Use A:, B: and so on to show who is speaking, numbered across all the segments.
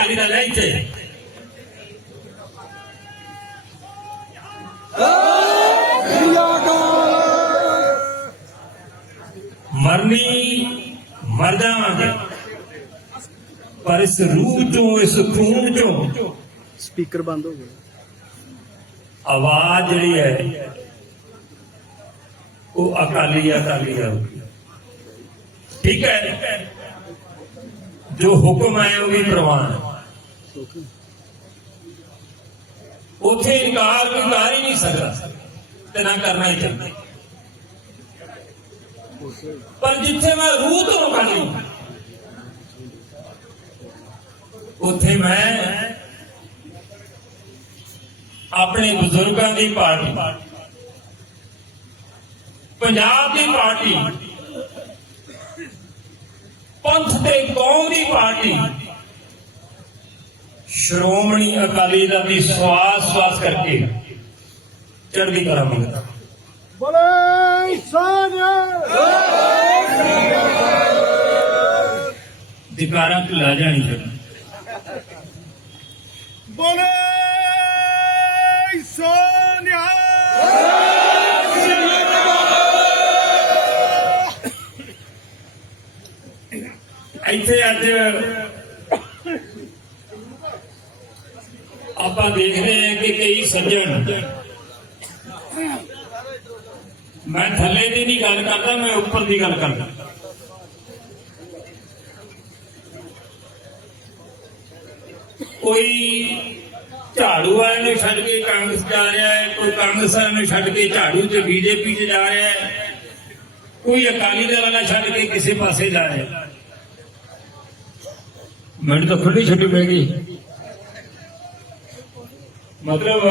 A: ਅਕਾਲੀ ਦਲ ਹੈ ਇੱਥੇ ਮਰਨੀ ਮਰ ਜਾਵਾਂਗੇ ਪਰ ਇਸ ਰੂਹ ਚੋਂ ਇਸ ਖੂਨ ਚੋਂ
B: ਸਪੀਕਰ ਬੰਦ ਹੋ ਗਿਆ
A: ਆਵਾਜ਼ ਜਿਹੜੀ ਹੈ ਉਹ ਅਕਾਲੀ ਅਕਾਲੀ ਆਊਗੀ ਠੀਕ ਹੈ ਜੋ ਹੁਕਮ ਉਥੇ ਇਨਕਾਰ ਕੋਈ ਕਰ ਹੀ ਨਹੀਂ ਸਕਦਾ ਤੇ ਨਾ ਕਰਨਾ ਹੀ ਚਾਹੀਦਾ। ਪਰ ਜਿੱਥੇ ਮੈਂ ਰੂਹ ਤੋਂ ਖਾਲੀ ਉੱਥੇ ਮੈਂ ਆਪਣੇ ਬਜ਼ੁਰਗਾਂ ਦੀ ਪਾਰਟੀ, ਪੰਜਾਬ ਦੀ ਪਾਰਟੀ, ਪੰਥ ਤੇ ਕੌਮ ਦੀ ਪਾਰਟੀ ਸ਼੍ਰੋਮਣੀ ਅਕਾਲੀ ਦਲ ਦੀ ਸਵਾਸ ਸਵਾਸ ਕਰਕੇ ਚੜ੍ਹਦੀ ਕਲਾ ਮੰਗਦਾ
B: ਬੋਲੇ ਸਾਨਿਆ
A: ਦਿਕਾਰਾਂ ਢਿੱਲਾ ਜਾਣੀ ਚਾਹੀਦੀ
B: ਬੋਲੇ ਸਾਨਿਆ
A: ਇੱਥੇ ਅੱਜ ਆਪਾਂ ਦੇਖ ਰਹੇ ਹਾਂ ਕਿ ਕਈ ਸੱਜਣ ਮੈਂ ਥੱਲੇ ਦੀ ਨਹੀਂ ਗੱਲ ਕਰਦਾ, ਮੈਂ ਉੱਪਰ ਦੀ ਗੱਲ ਕਰਦਾ। ਕੋਈ ਝਾੜੂ ਵਾਲੇ ਨੂੰ ਛੱਡ ਕੇ ਕਾਂਗਰਸ ਜਾ ਰਿਹਾ ਹੈ, ਕੋਈ ਕਾਂਗਰਸ ਵਾਲੇ ਨੂੰ ਛੱਡ ਕੇ ਝਾੜੂ ਤੇ ਬੀਜੇਪੀ 'ਚ ਜਾ ਰਿਹਾ ਹੈ, ਕੋਈ ਅਕਾਲੀ ਦਲ ਵਾਲਾ ਛੱਡ ਕੇ ਕਿਸੇ ਪਾਸੇ ਜਾ ਰਿਹਾ ਹੈ। ਮੈਨੂੰ ਤਾਂ ਖੁੱਲੀ ਛੁੱਟੀ ਪੈ ਗਈ। ਮਤਲਬ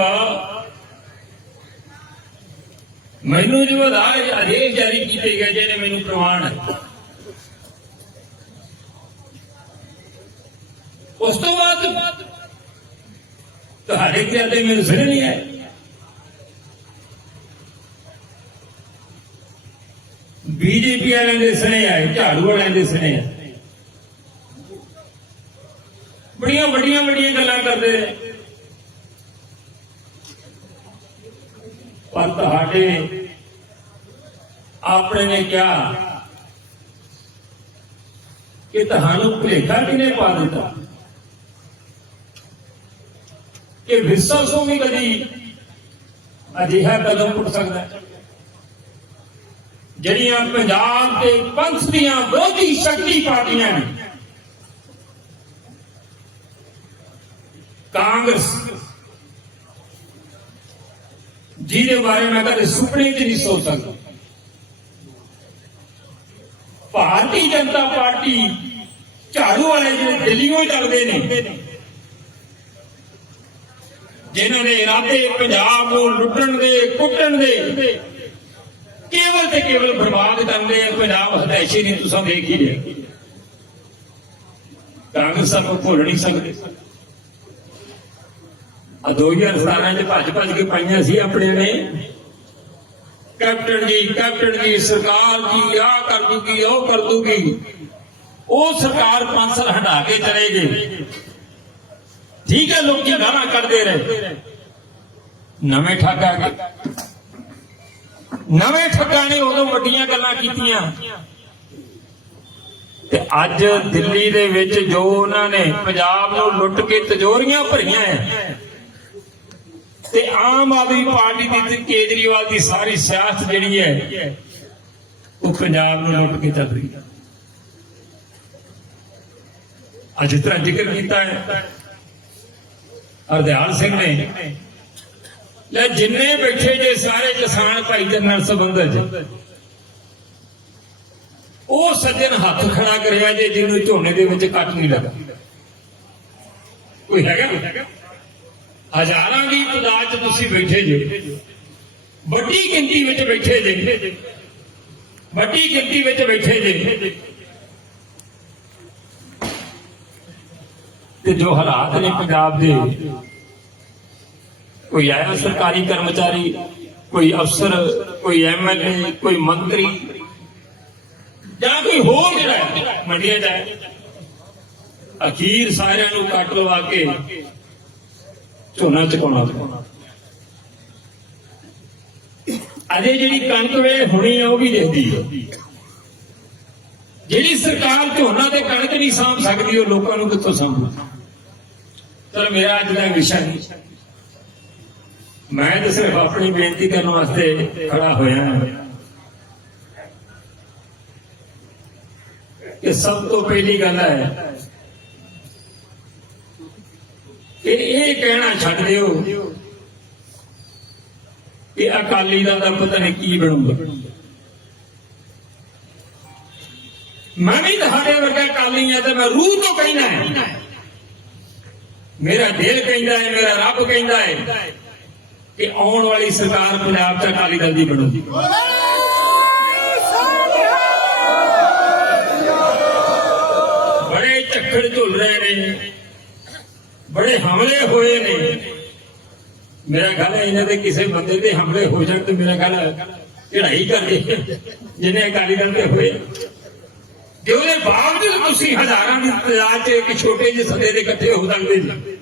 A: ਮੈਨੂੰ ਜੋ ਆਜ ਆਦੇਸ਼ ਜਾਰੀ ਕੀਤੇ ਗਏ ਜਿਹਨੇ ਮੈਨੂੰ ਪ੍ਰਵਾਨ ਹੈ ਉਸ ਤੋਂ ਬਾਅਦ ਤੁਹਾਡੇ ਤੇ ਮੇਰੇ ਸਿਰ ਨਹੀਂ ਆਏ ਬੀਜੇਪੀ ਵਾਲਿਆਂ ਦੇ ਸਨੇ ਆਏ, ਝਾੜੂ ਵਾਲਿਆਂ ਦੇ ਸਨੇ ਆਏ। ਬੜੀਆਂ ਵੱਡੀਆਂ ਵੱਡੀਆਂ ਗੱਲਾਂ ਕਰਦੇ ਨੇ ਪਰ ਤੁਹਾਡੇ ਆਪਣੇ ਨੇ ਕਿਹਾ ਕਿ ਤੁਹਾਨੂੰ ਭੁਲੇਖਾ ਕਿਨੇ ਪਾ ਦਿੱਤਾ? ਕਿ ਵਿਰਸਾ ਸੋ ਵੀ ਕਦੀ ਅਜਿਹਾ ਕਦਮ ਪੁੱਟ ਸਕਦਾ ਹੈ? ਜਿਹੜੀਆਂ ਪੰਜਾਬ ਦੇ ਪੰਥ ਦੀਆਂ ਵਿਰੋਧੀ ਸ਼ਕਤੀ ਪਾਰਟੀਆਂ ਨੇ, ਕਾਂਗਰਸ ਜਿਹਦੇ ਬਾਰੇ ਮੈਂ ਕਦੇ ਸੁਪਨੇ 'ਚ ਨਹੀਂ ਸੋਚ ਸਕਦਾ। ਭਾਰਤੀ ਜਨਤਾ ਪਾਰਟੀ ਝਾੜੂ ਵਾਲੇ ਜਿਹੜੇ ਦਿੱਲੀੋਂ ਹੀ ਲੱਗਦੇ ਨੇ, ਜਿਨ੍ਹਾਂ ਦੇ ਇਰਾਦੇ ਪੰਜਾਬ ਨੂੰ ਲੁੱਟਣ ਦੇ, ਕੁੱਟਣ ਦੇ, ਕੇਵਲ ਤੇ ਕੇਵਲ ਬਰਬਾਦ ਕਰਦੇ ਆ, ਪੰਜਾਬ ਹਦਾਇਸ਼ੀ ਨਹੀਂ ਤੁਸੀਂ ਦੇਖ ਹੀ ਲਿਆ ਕਾਂਗਰਸ ਨੂੰ ਭੁੱਲ ਨਹੀਂ ਸਕਦੇ। ਆ 2017 ਚ ਭੱਜ ਭੱਜ ਕੇ ਪਾਈਆਂ ਸੀ ਆਪਣੇ ਨੇ। ਕੈਪਟਨ ਜੀ ਕੈਪਟਨ ਜੀ, ਸਰਕਾਰ ਜੀ ਆ ਕਰ ਦੂਗੀ, ਉਹ ਕਰ ਦੂਗੀ। ਉਹ ਸਰਕਾਰ ਪੰਸਲ ਹਟਾ ਕੇ ਚਲੇ ਗਏ। ਠੀਕ ਹੈ, ਲੋਕੀ ਗਾਣਾ ਕੱਢਦੇ ਰਹੇ। ਨਵੇਂ ਠੱਗਾ ਆ ਗਏ। ਨਵੇਂ ਠੱਗਾਂ ਨੇ ਉਦੋਂ ਵੱਡੀਆਂ ਗੱਲਾਂ ਕੀਤੀਆਂ। ਤੇ ਅੱਜ ਦਿੱਲੀ ਦੇ ਵਿੱਚ ਜੋ ਉਹਨਾਂ ਨੇ ਪੰਜਾਬ ਨੂੰ ਲੁੱਟ ਕੇ ਤਜੋਰੀਆਂ ਭਰੀਆਂ ਹੈ ਤੇ ਆਮ ਆਦਮੀ ਪਾਰਟੀ ਦੀ ਤੇ ਕੇਜਰੀਵਾਲ ਦੀ ਸਾਰੀ ਸਿਆਸਤ ਜਿਹੜੀ ਹੈ, ਉਹ ਪੰਜਾਬ ਨੂੰ ਲੁੱਟ ਕੇ ਚੱਲ ਰਹੀ ਹੈ। ਅੱਜ ਤਰ੍ਹਾਂ ਜ਼ਿਕਰ ਕੀਤਾ ਹੈ। ਹਰਦਿਆਲ ਸਿੰਘ ਨੇ, ਲੈ ਜਿੰਨੇ ਬੈਠੇ ਜੇ ਸਾਰੇ ਕਿਸਾਨ ਭਾਈ ਦੇ ਨਾਲ ਸੰਬੰਧਿਤ ਉਹ ਸੱਜਣ ਹੱਥ ਖੜਾ ਕਰਿਆ ਜੇ, ਜਿਹਨੂੰ ਝੋਨੇ ਦੇ ਵਿੱਚ ਕੱਟ ਨਹੀਂ ਲੱਗਾ। ਕੋਈ ਹੈਗਾ? ਹਜ਼ਾਰਾਂ ਦੀ ਤਾਦਾਦ 'ਚ ਤੁਸੀਂ ਬੈਠੇ ਜੇ। ਵੱਡੀ ਗਿਣਤੀ ਵਿੱਚ ਬੈਠੇ ਜੇ। ਵੱਡੀ ਗਿਣਤੀ ਵਿੱਚ ਬੈਠੇ ਜੇ। ਤੇ ਜੋ ਹਾਲਾਤ ਨੇ ਪੰਜਾਬ ਦੇ ਕੋਈ ਆਇਆ ਸਰਕਾਰੀ ਕਰਮਚਾਰੀ ਕੋਈ ਅਫਸਰ ਕੋਈ ਐਮਐਲਏ ਕੋਈ ਮੰਤਰੀ ਜਾਂ ਕੋਈ ਹੋਰ ਜਿਹੜਾ ਹੈ, ਮੰਡੀਆਂ ਦਾ ਅਖੀਰ ਸਾਰਿਆਂ ਨੂੰ ਕੱਟ ਲਵਾ ਕੇ ਝੋਨਾ ਚੁਕਾਉਣਾ ਅਜੇ ਜਿਹੜੀ ਕਣਕ ਵੇਲੇ ਹੋਣੀ ਆ, ਉਹ ਵੀ ਦੇਖਦੀ ਹੈ ਜਿਹੜੀ ਸਰਕਾਰ ਝੋਨਾ ਤੇ ਕਣਕ ਨਹੀਂ ਸਾਂਭ ਸਕਦੀ, ਉਹ ਲੋਕਾਂ ਨੂੰ ਕਿੱਥੋਂ ਸਾਂਭੂ? ਪਰ ਮੇਰਾ ਅੱਜ ਦਾ ਵਿਸ਼ਾ ਨਹੀਂ। ਮੈਂ ਤਾਂ ਸਿਰਫ ਆਪਣੀ ਬੇਨਤੀ ਕਰਨ ਵਾਸਤੇ ਖੜਾ ਹੋਇਆ ਹਾਂ ਕਿ ਸਭ ਤੋਂ ਪਹਿਲੀ ਗੱਲ ਹੈ ਕਿ ਇਹ ਕਹਿਣਾ ਛੱਡ ਦਿਓ ਕਿ ਅਕਾਲੀ ਦਲ ਦਾ ਪਤਾ ਨਹੀਂ ਕੀ ਬਣੂਗਾ। ਮੈਂ ਵੀ ਤੁਹਾਡੇ ਵਰਗਾ ਅਕਾਲੀ ਆ ਤੇ ਮੈਂ ਰੂਹ ਤੋਂ ਕਹਿੰਦਾ ਮੇਰਾ ਦਿਲ ਕਹਿੰਦਾ ਹੈ, ਮੇਰਾ ਰੱਬ ਕਹਿੰਦਾ ਹੈ ਕਿ ਆਉਣ ਵਾਲੀ ਸਰਕਾਰ ਪੰਜਾਬ 'ਚ ਅਕਾਲੀ ਦਲ ਦੀ ਬਣੂਗੀ ਬੜੇ ਝੱਖੜ ਝੁੱਲ ਰਹੇ ਨੇ। ਬੜੇ ਹਮਲੇ ਹੋਏ ਨੇ। ਮੇਰਾ ਖਿਆਲ ਇਹਨਾਂ ਦੇ ਕਿਸੇ ਬੰਦੇ ਤੇ ਹਮਲੇ ਹੋ ਜਾਣ ਤੇ ਮੇਰਾ ਖਿਆਲ ਹੈ ਚੜਾਈ ਕਰਦੇ ਜਿਹਨੇ ਅਕਾਲੀ ਦਲ ਤੇ ਹੋਏ। ਜੇ ਉਹਦੇ ਬਾਵਜੂਦ ਤੁਸੀਂ ਹਜ਼ਾਰਾਂ ਦੀ ਤਾਦਾਦ 'ਚ ਇੱਕ ਛੋਟੇ ਜਿਹੇ ਸਦੇ ਦੇ ਇਕੱਠੇ ਹੋ ਸਕਦੇ ਜੀ।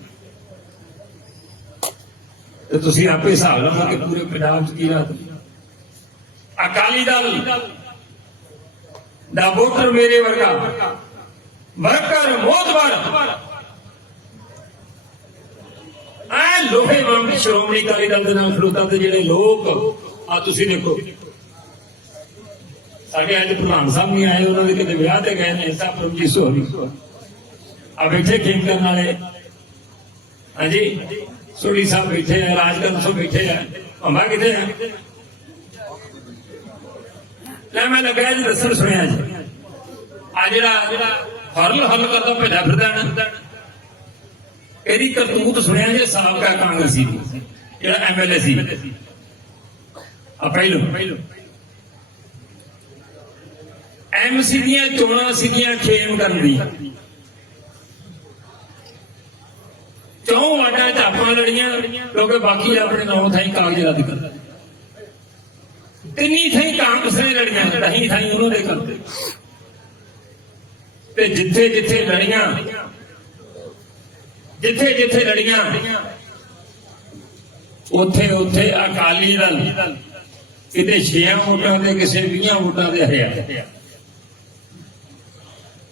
A: ਤੇ ਤੁਸੀਂ ਆਪੇ ਹਿਸਾਬ ਲਾਓ ਕਿ ਪੂਰੇ ਪੰਜਾਬ 'ਚ ਕੀ ਰਾਤ ਅਕਾਲੀ ਦਲ ਦਾ ਵੋਟਰ ਮੇਰੇ ਵਰਗਾ, ਵਰਕਰ ਮੋਦਵਰ ਆ ਲੋਹੇ ਵਾਂਗ ਸ਼੍ਰੋਮਣੀ ਅਕਾਲੀ ਦਲ ਦੇ ਨਾਲ ਖੜੋਤਾ ਤੇ ਜਿਹੜੇ ਲੋਕ ਆ ਤੁਸੀਂ ਦੇਖੋ। ਸਾਡੇ ਅੱਜ ਪ੍ਰਧਾਨ ਸਾਹਿਬ ਨਹੀਂ ਆਏ, ਉਹਨਾਂ ਦੇ ਕਿਤੇ ਵਿਆਹ ਤੇ ਗਏ ਨੇ ਸਭ ਪ੍ਰਭਜੀਤ ਸੋਹਰੀ ਆ ਬੈਠੇ ਖੇਮ ਕਰਨ ਵਾਲੇ। ਹਾਂਜੀ, ਸੋਢੀ ਸਾਹਿਬ ਬੈਠੇ ਆ, ਰਾਜਕਰਨ ਸੋ ਬੈਠੇ ਆ, ਭੰਬਾ ਕਿੱਥੇ ਆ? ਲੈ ਮੈਂ ਲੱਗਾ ਜੀ ਦੱਸਣ ਸੁਣਿਆ ਜੀ। ਆ ਜਿਹੜਾ ਜਿਹੜਾ ਹਰਲ ਹੱਲ ਕਰਦਾ, ਭੇਜਾ ਫਿਰਦਾ ਨਾ। ਇਹਦੀ ਕਰਤੂਤ ਸੁਣਿਆ ਜੇ ਸਾਬਕਾ ਕਾਂਗਰਸੀ ਦੀ ਜਿਹੜਾ ਐਮਐਲਏ ਸੀ। ਆ ਪਹਿਲੋ ਐਮਸੀ ਦੀਆਂ ਚੋਣਾਂ ਸੀਗੀਆਂ ਖੇਮ ਕਰਨ ਦੀ। ਚੌਂ ਵਾਟਾਂ ਚ ਲੜੀਆਂ, ਕਿਉਂਕਿ ਬਾਕੀ ਆਪਣੇ ਨੌ ਥਾਈ ਕਾਗਜ਼ ਰੱਦ ਕਰ। ਤਿੰਨੀ ਥਾਈ ਕਾਂਗਰਸ ਨੇ ਲੜੀਆਂ ਢਾਈ ਥਾਈ ਉਹਨਾਂ ਦੇ ਕਰਦੇ ਤੇ ਜਿੱਥੇ ਜਿੱਥੇ ਲੜੀਆਂ ਜਿੱਥੇ ਜਿੱਥੇ ਲੜੀਆਂ, ਉੱਥੇ ਉੱਥੇ ਅਕਾਲੀ ਦਲ। ਕਿਤੇ 6 ਵੋਟਾਂ ਦੇ ਕਿਸੇ 20 ਵੋਟਾਂ ਦੇ ਹਰਿਆ।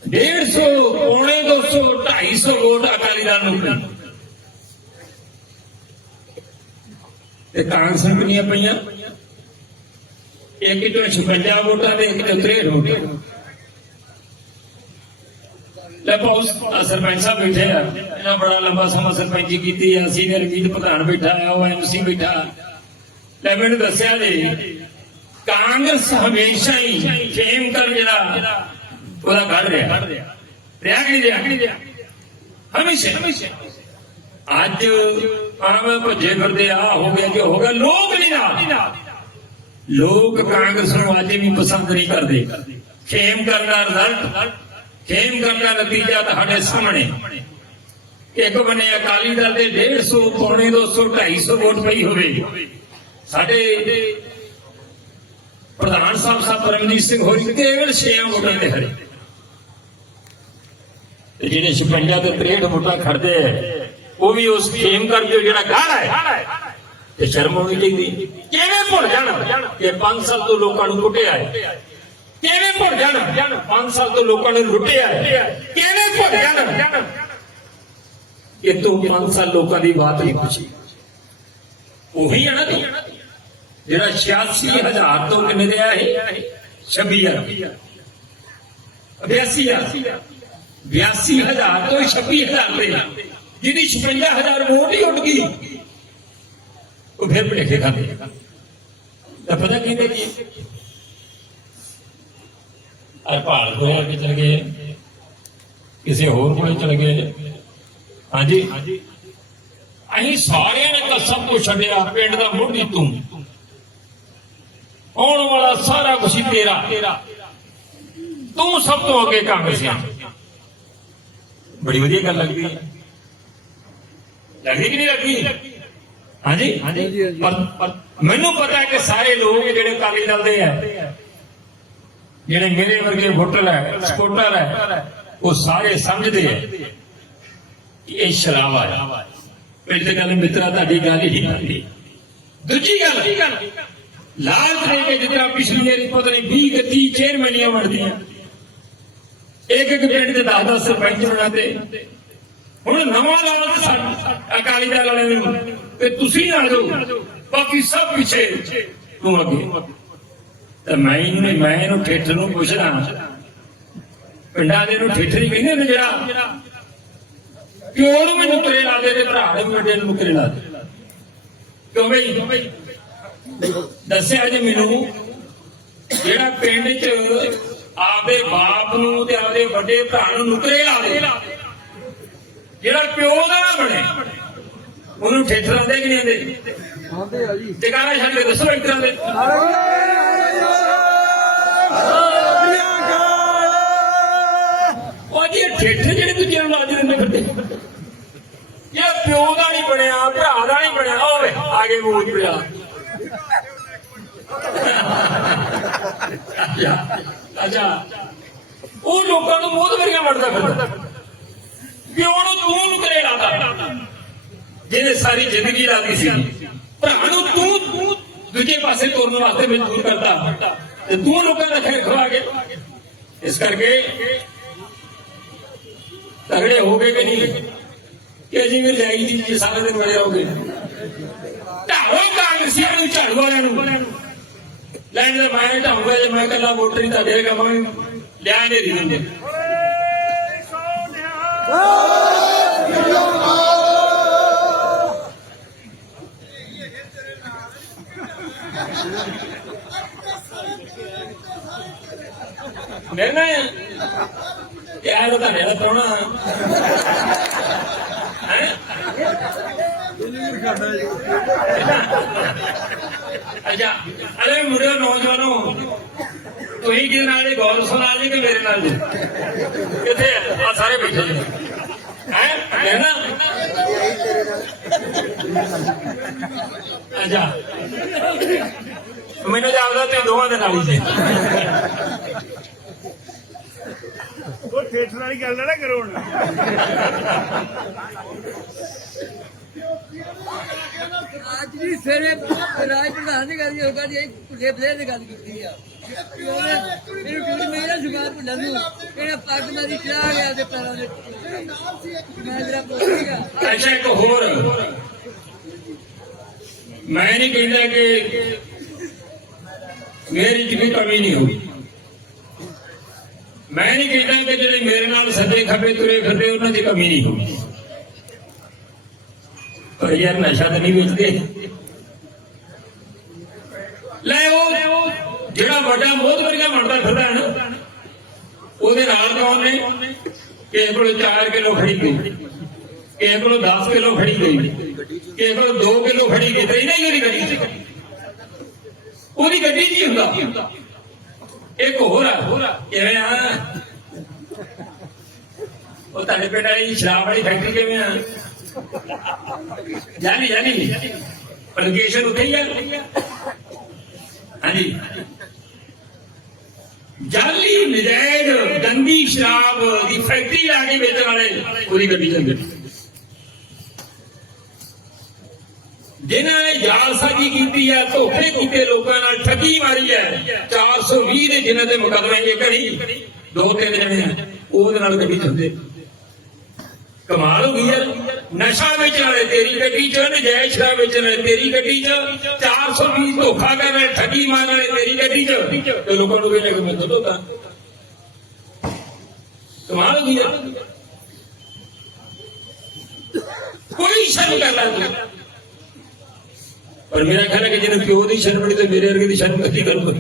A: 150 ਪੌਣੇ 200 250 ਵੋਟ ਅਕਾਲੀ ਦਲ ਨੂੰ ਪਈ ਤੇ ਕਾਂਗਰਸ ਨੂੰ ਕਿੰਨੀਆਂ ਪਈਆਂ। ਇੱਕ ਚੋਂ 56 ਵੋਟਾਂ ਦੇ ਇੱਕ ਚੋਂ 63 ਵੋਟਾਂ ਲੈ ਪੌਸ ਸਰਪੰਚ ਸਾਹਿਬ ਬੈਠੇ ਆ। ਇਹਨਾਂ ਬੜਾ ਲੰਬਾ ਸਮਾਂ ਸਰਪੰਚੀ ਕੀਤੀ ਆ। ਸੀਨੀਅਰ ਮੀਤ ਪ੍ਰਧਾਨ ਬੈਠਾ ਆ, ਉਹ ਐਮਸੀ ਬੈਠਾ। ਲੈ ਮੈਨੂੰ ਦੱਸਿਆ ਜੀ, ਕਾਂਗਰਸ ਹਮੇਸ਼ਾ ਹੀ ਫੇਮ ਕਰ ਜਿਹੜਾ, ਉਹਦਾ ਕੱਢ ਰਿਹਾ। ਰਿਹਾ ਕਿ ਨਹੀਂ ਰਿਹਾ? ਹਮੇਸ਼ਾ। ਹਮੇਸ਼ਾ ਅੱਜ ਆਵੇਂ ਭੱਜੇ ਫਿਰਦੇ ਆ ਹੋ ਗਿਆ, ਜੋ ਹੋ ਗਿਆ, ਲੋਕ ਨਹੀਂ ਨਾ ਲੋਕ ਕਾਂਗਰਸ ਨੂੰ ਅੱਜ ਵੀ ਪਸੰਦ ਨਹੀਂ ਕਰਦੇ। ਖੇਮ ਕਰਨਾ ਰਿਜ਼ਲਟ ਖੇਮ ਕਰਨਾ ਨਤੀਜਾ ਤੁਹਾਡੇ ਸਾਹਮਣੇ। ਇੱਕ ਬਨੇ ਅਕਾਲੀ ਦਲ ਦੇ 150 ਪੌਣੇ 200 250 ਵੋਟ ਪਈ ਹੋਵੇ। ਸਾਡੇ ਪ੍ਰਧਾਨ ਸਾਹਿਬ ਸਾਹਿਬ ਪਰਮਜੀਤ ਸਿੰਘ ਹੋਰੀ ਕੇਵਲ 6 ਵੋਟਾਂ ਤੇ ਹਰੇ ਤੇ ਜਿਹੜੇ 56 ਤੇ 63 ਵੋਟਾਂ ਖੜਦੇ ਆ, ਉਹ ਵੀ ਉਸ ਖੇਮ ਕਰਕੇ ਜਿਹੜਾ ਗਾੜਾ ਹੈ, ਤੇ ਸ਼ਰਮ ਹੋਣੀ ਚਾਹੀਦੀ। ਕਿਵੇਂ ਭੁੱਲ ਜਾਣ ਕਿ 5 ਸਾਲ ਤੋਂ ਲੋਕਾਂ ਨੂੰ ਕੁੱਟਿਆ ਹੈ? ਕਿਵੇਂ ਭੁੱਲ ਜਾਣਾ 5 ਸਾਲ ਤੋਂ ਲੋਕਾਂ ਨੇ ਲੁੱਟਿਆ ਹੈ। ਕਿਵੇਂ ਭੁੱਲ ਜਾਣਾ ਕਿ ਤੂੰ 5 ਸਾਲ ਲੋਕਾਂ ਦੀ ਬਾਤ ਨਹੀਂ ਪੁੱਛੀ। ਉਹੀ ਹੈ ਨਾ ਜਿਹੜਾ 86000 ਤੋਂ ਕਿੰਨੇ ਦੇ ਆਇਆ ਇਹ? 26000 82000 82000 ਤੋਂ 26000 ਤੇ ਜਿਹਦੀ 56000 ਵੋਟ ਹੀ ਉੱਡ ਗਈ, ਉਹ ਫਿਰ ਭਲੇਖੇ ਖਾਦੇ ਤਾਂ ਪਤਾ ਕਿਹਦੇ ਕੀ ਅਰ ਭਾਲ ਹੋਇਆ ਕਿ ਚਲ ਗਏ। ਕਿਸੇ ਹੋਰ ਕੋਲੇ ਚਲ ਗਏ। ਹਾਂਜੀ। ਅਸੀਂ ਸਾਰਿਆਂ ਨੇ ਕਸਮ ਤੋਂ ਛੱਡਿਆ ਪਿੰਡ ਦਾ ਮੋਢੀ ਤੂੰ। ਆਉਣ ਵਾਲਾ ਸਾਰਾ ਕੁਝ ਤੇਰਾ। ਤੂੰ ਸਭ ਤੋਂ ਅੱਗੇ ਕਾਂਗਰਸੀਆਂ ਬੜੀ ਵਧੀਆ ਗੱਲ ਲੱਗਦੀ। ਹੈ ਲੱਗਦੀ ਕਿ ਨਹੀਂ ਲੱਗਦੀ? ਹਾਂਜੀ।
B: ਹਾਂਜੀ।
A: ਪਰ ਮੈਨੂੰ ਪਤਾ ਹੈ ਕਿ ਸਾਰੇ ਲੋਕ ਜਿਹੜੇ ਅਕਾਲੀ ਦਲ ਦੇ ਆ ਜਿਹੜੇ ਮੇਰੇ ਵਰਗੇ ਵੋਟਰ ਹੈ ਸਪੋਰਟਰ ਹੈ, ਉਹ ਸਾਰੇ ਸਮਝਦੇ ਆ ਇਹ ਸ਼ਰਾਵਾ ਹੈ। ਪਹਿਲੀ ਗੱਲ ਮਿੱਤਰਾ, ਤੁਹਾਡੀ ਗੱਲ ਹੀ ਨਹੀਂ ਦੂਜੀ ਗੱਲ, ਲਾਲਚ ਦੇ ਕੇ ਜਿੱਦਾਂ ਪਿਛਲੀ ਵਾਰੀ ਪਤਾ ਨਹੀਂ 20 30 ਚੇਅਰਮੈਨੀਆਂ ਬਣਦੀਆਂ। ਇੱਕ ਇੱਕ ਪਿੰਡ ਦੇ 10 10 ਸਰਪੰਚ ਬਣਾਤੇ ਹੁਣ ਨਵਾਂ ਲਾਲਚ ਅਕਾਲੀ ਦਲ ਵਾਲਿਆਂ ਨੂੰ, ਤੇ ਤੁਸੀਂ ਆ ਜਾਓ। ਬਾਕੀ ਸਭ ਪਿੱਛੇ ਤੂੰ ਅੱਗੇ। ਤੇ ਮੈਂ ਇਹਨੂੰ ਮੈਂ ਇਹਨੂੰ ਠੇਠ ਨੂੰ ਪੁੱਛਦਾ। ਪਿੰਡਾਂ ਦੇ ਨੂੰ ਠੇਠ ਨਹੀਂ ਕਹਿੰਦੇ ਨੇ ਜਿਹੜਾ। ਕਿਉਂ ਨੂੰ ਮੈਨੂੰ ਕਰੇ ਲਾ ਦੇ ਤੇ ਭਰਾ ਦੇ ਵੱਡੇ ਨੂੰ ਕਰੇ ਲਾ ਦੇ। ਕਿਉਂ ਬਈ? ਦੱਸਿਆ ਜੇ ਮੈਨੂੰ ਜਿਹੜਾ ਪਿੰਡ 'ਚ ਆਪਦੇ ਬਾਪ ਨੂੰ ਤੇ ਆਪਦੇ ਵੱਡੇ ਭਰਾ ਨੂੰ ਨੁਕਰੇ ਦੇ ਜਿਹੜਾ ਪਿਓ ਦਾ ਨਾ ਬਣੇ ਉਹਨੂੰ ਠੇਠ ਲਾਉਂਦੇ ਕਿ ਨਹੀਂ ਆਂਦੇ
B: ਆਂਦੇ ਆ ਜੀ।
A: ਟਿਕਾਣਾ ਛੱਡ ਕੇ ਦੱਸੋ ਇੱਕ ਤਰ੍ਹਾਂ ਦੇ। ਉਹ ਜੀ ਠੇਠ ਜਿਹੜੇ ਦੂਜਿਆਂ ਨੂੰ ਲਾ ਦਿੰਦੇ ਫਿਰਦੇ। ਇਹ ਪਿਓ ਦਾ ਨਹੀਂ ਬਣਿਆ, ਭਰਾ ਦਾ ਨਹੀਂ ਬਣਿਆ ਓਏ ਆਗੇ ਮੂੰਹ ਪਿਆ ਅੱਛਾ। ਉਹ ਲੋਕਾਂ ਨੂੰ ਮੋਹ ਵਰਗਾ ਵੜਦਾ ਫਿਰਦਾ। ਪਿਓ ਨੂੰ ਤੂੰ ਨੂੰ ਲਾਦਾ ਜਿਹਨੇ ਸਾਰੀ ਜ਼ਿੰਦਗੀ ਲਾਦੀ ਸੀ। ਭਰਾ ਨੂੰ ਤੂੰ ਤੂੰ ਦੂਜੇ ਪਾਸੇ ਤੁਰਨ ਵਾਸਤੇ ਮਜਬੂਰ ਕਰਦਾ ਤੇ ਤੂੰ ਲੋਕਾਂ ਦਾ ਖੈਰ ਖਵਾ ਕੇ, ਇਸ ਕਰਕੇ ਤਗੜੇ ਹੋ ਗਏ ਕਿ ਨਹੀਂ? ਕਿ ਜਿਵੇਂ ਜਾਈ ਦੀ ਜੀ ਸਾਰੇ ਦਿਨ ਬੜੇ ਰਹੋਗੇ ਢਾਹੋ ਕਾਂਗਰਸੀਆਂ ਨੂੰ, ਝੜ ਵਾਲਿਆਂ ਨੂੰ। ਲੈਣ ਦੇ ਮੈਂ ਢਾਹੂਗਾ, ਜੇ ਮੈਂ ਕੱਲਾ ਵੋਟਰ ਹੀ ਤਾਂ ਦੇਗਾ ਮੈਂ ਲਿਆ ਨਹੀਂ ਦਿੰਦੇ।
B: ਸੋਨਿਆ
A: ਮੇਰੇ ਨਾਲ ਯਾਰ ਅੱਛਾ, ਅਰੇ ਮੁੰਡੇ ਨੌਜਵਾਨੋ, ਤੁਸੀਂ ਕਿਹਦੇ ਨਾਲ ਜੀ? ਗੌਰ ਸੁਣਾ ਜੀ ਕਿ ਮੇਰੇ ਨਾਲ ਕਿੱਥੇ ਆ? ਸਾਰੇ ਬੈਠੇ ਜੀ। ਹੈ? ਨਾ ਅੱਛਾ। ਮੈਨੂੰ ਜਾਪਦਾ ਤੇ ਦੋਵਾਂ ਦੇ ਨਾਲ ਹੀ ਸੀ।
B: ਠੇਠਣ ਵਾਲੀ ਗੱਲ ਨਾ ਕਰੋ ਹੁਣ।
C: ਅੱਜ ਵੀ ਸਵੇਰੇ ਰਾਜ ਪ੍ਰਧਾਨ ਦੀ ਗੱਲ ਹੋਗਾ ਜੀ ਪੁੱਲੇ ਬਲੇ ਦੀ ਗੱਲ ਕੀਤੀ ਆ। ਕਿ ਉਹਨੇ ਮੈਨੂੰ ਕਿਉਂ ਮੇਰਾ ਜੁਗਾੜ ਭੁੱਲਣ ਨੂੰ ਇਹਨੇ ਪੱਗ ਮਾਰੀ ਚੜਾ ਗਿਆ ਤੇ ਪੈਰਾਂ ਦੇ ਮੈਂ ਜਰਾ ਪੁੱਛ ਗਿਆ
A: ਅੱਛਾ ਇੱਕ ਹੋਰ। ਮੈਂ ਨਹੀਂ ਕਹਿੰਦਾ ਕਿ ਮੇਰੀ ਚ ਵੀ ਕਮੀ ਨਹੀਂ ਹੋਈ। ਮੈਂ ਨਹੀਂ ਕਹਿੰਦਾ ਕਿ ਜਿਹੜੇ ਮੇਰੇ ਨਾਲ ਸੱਜੇ ਖੱਬੇ ਤੁਰੇ ਫਿਰਦੇ, ਉਹਨਾਂ ਦੀ ਕਮੀ ਨਹੀਂ ਹੋਈ ਪਰ ਯਾਰ ਨਸ਼ਾ ਤਾਂ ਨਹੀਂ ਵੇਚਦੇ। ਲੈ ਉਹ, ਜਿਹੜਾ ਵੱਡਾ ਮੋਦ ਵਰਗਾ ਬਣਦਾ ਫਿਰਦਾ ਹੈ ਨਾ, ਉਹਦੇ ਨਾਲ ਕੌਣ ਨੇ ਕਿਸੇ ਕੋਲ 4 ਕਿਲੋ ਖੜੀ ਗਈ ਕਿਸੇ ਕੋਲ 10 ਕਿਲੋ ਖੜੀ ਗਈ ਕਿਸੇ ਕੋਲ 2 ਕਿਲੋ ਖੜੀ ਗਈ ਤੇ ਨਹੀਂ ਉਹਦੀ ਗੱਡੀ ਉਹਦੀ ਗੱਡੀ 'ਚ ਹੀ ਹੁੰਦਾ। ਇੱਕ ਹੋਰ ਆ ਕਿਵੇਂ ਆ? ਉਹ ਤੁਹਾਡੇ ਪਿੰਡ ਵਾਲੀ ਸ਼ਰਾਬ ਵਾਲੀ ਫੈਕਟਰੀ ਕਿਵੇਂ ਆ? ਜਾਨੀ ਜਾਨੀ। ਪਲਕੇਸ਼ਨ ਉੱਥੇ ਹੀ ਆ। ਹਾਂਜੀ। ਜਾਲੀ ਨਜਾਇਜ਼ ਗੰਦੀ ਸ਼ਰਾਬ ਦੀ ਫੈਕਟਰੀ ਲਾ ਕੇ ਵੇਚਣ ਵਾਲੇ ਪੂਰੀ ਗੱਡੀ ਚੰਗੇ ਜਿਨ੍ਹਾਂ ਨੇ ਜਾਲਸਾਜੀ ਕੀਤੀ ਹੈ ਧੋਖੇ ਕੀਤੇ ਲੋਕਾਂ ਨਾਲ ਠੱਗੀ ਮਾਰੀ ਹੈ। 420 ਦੇ ਜਿਨ੍ਹਾਂ ਦੇ ਮੁਕਦਮੇ ਇਹ ਕਰੀ ਦੋ ਤਿੰਨ ਜਣੇ ਆ, ਉਹਦੇ ਨਾਲ ਗੱਡੀ ਚੱਲਦੇ। ਕਮਾਲ ਹੋ ਗਈ ਯਾਰ ਨਸ਼ਾ ਵੇਚਣ ਵਾਲੇ ਤੇਰੀ ਗੱਡੀ 'ਚ ਨਜਾਇਜ਼ ਸ਼ਰਾਬ ਵੇਚਣ ਵਾਲੇ ਤੇਰੀ ਗੱਡੀ 'ਚ 420 ਧੋਖਾ ਕਰਨ ਵਾਲੇ ਠੱਗੀ ਮਾਰਨ ਵਾਲੇ ਤੇਰੀ ਗੱਡੀ 'ਚ ਤੇ ਲੋਕਾਂ ਨੂੰ ਵੇਲੇ ਮੈਂ ਦੁੱਧ ਕਮਾਲ ਹੋ ਗਈ ਯਾਰ ਕੋਈ ਸ਼ਰਮ ਕਰ ਲੈ ਪਰ ਮੇਰਾ ਖਿਆਲ ਹੈ ਕਿ ਜਿਹਨੇ ਪਿਓ ਦੀ ਸ਼ਰਮ ਨਹੀਂ ਤੇ ਮੇਰੇ ਵਰਗੇ ਦੀ ਸ਼ਰਮ ਕੀ ਕਰੂਗਾ?